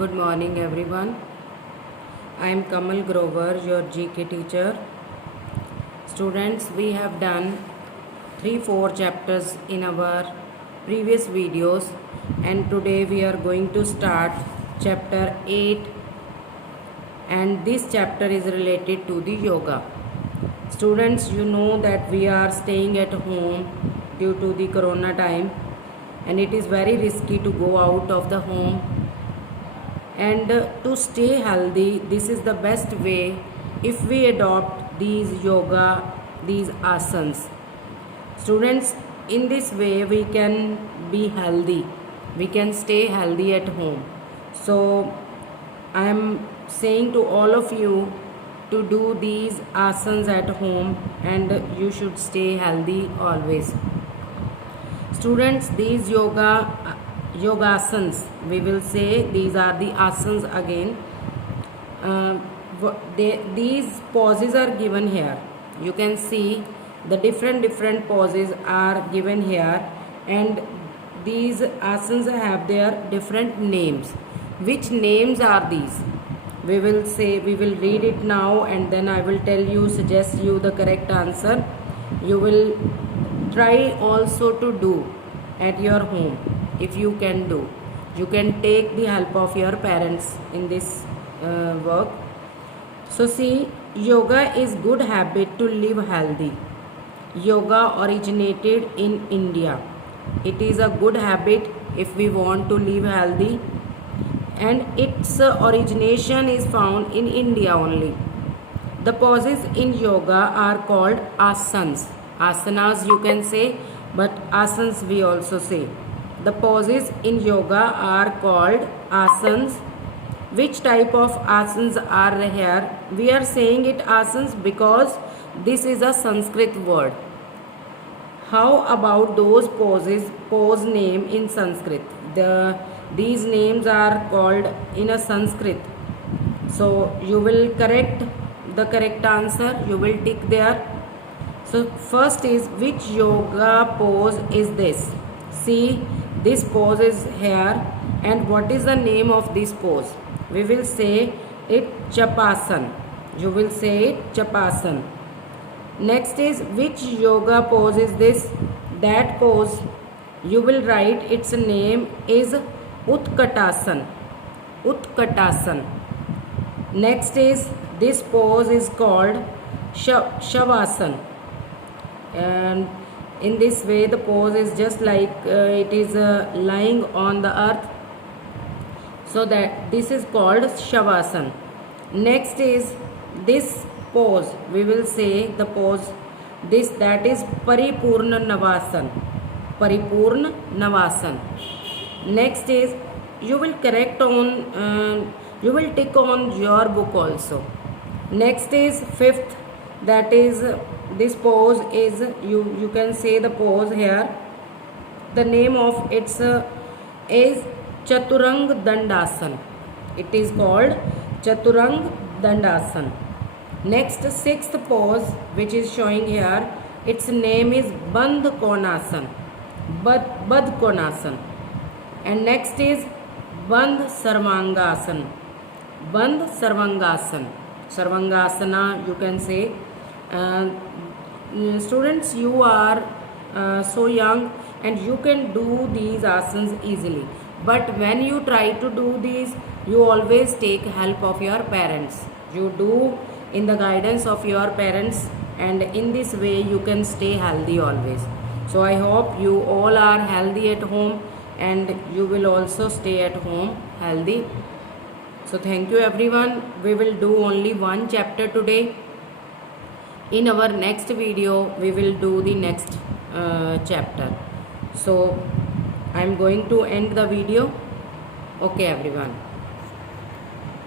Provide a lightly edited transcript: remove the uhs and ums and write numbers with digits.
Good morning everyone. I am Kamal Grover, your GK teacher. Students, we have done 3-4 chapters in our previous videos, and today we are going to start chapter 8, and this chapter is related to the yoga. Students, you know that we are staying at home due to the corona time, and it is very risky to go out of the home. And to stay healthy, this is the best way if we adopt these yoga, these asanas. Students, in this way we can be healthy, we can stay healthy at home. So I am saying to all of you to do these asanas at home, and you should stay healthy always. Students, these yogasanas, we will say these are the asanas again. These poses are given here. You can see the different poses are given here, and these asanas have their different names. Which names are these? We will read it now, and then I will suggest you the correct answer. You will try also to do at your home. If you can do, you can take the help of your parents in this work. So see, yoga is good habit to live healthy. Yoga originated in India. It is a good habit if we want to live healthy, and its origination is found in India only. The poses in yoga are called asanas. Asanas you can say, but asanas we also say. The poses in yoga are called asanas. Which type of asanas are here? We are saying it asanas because this is a Sanskrit word. How about those pose name in Sanskrit? These names are called in a Sanskrit. So you will correct the correct answer. You will tick there. So first is, which yoga pose is this? See, this pose is here, and what is the name of this pose? We will say it Chapasan. You will say it Chapasan. Next is, which yoga pose is this? That pose, you will write its name is Utkatasan. Utkatasan. Next is, this pose is called Shavasana. And in this way the pose is just like it is lying on the earth, so that this is called Shavasana. Next is this pose, we will say the pose that is Paripurna Navasana. Paripurna Navasana. Next is, you will correct on you will tick on your book also. Next is fifth, that is this pose is, you can say the pose here. The name of its is Chaturang Dandasana. It is called Chaturang Dandasana. Next, sixth pose which is showing here, its name is Bandh Konasana. Bandh Konasana. And next is Bandh Sarvangasana. Bandh Sarvangasana. Sarvangasana you can say. Students, you are so young and you can do these asanas easily, but when you try to do these, you always take help of your parents. You do in the guidance of your parents, and in this way you can stay healthy always. So I hope you all are healthy at home, and you will also stay at home healthy. So thank you everyone. We will do only one chapter today. In our next video, we will do the next chapter. So I am going to end the video. Okay everyone.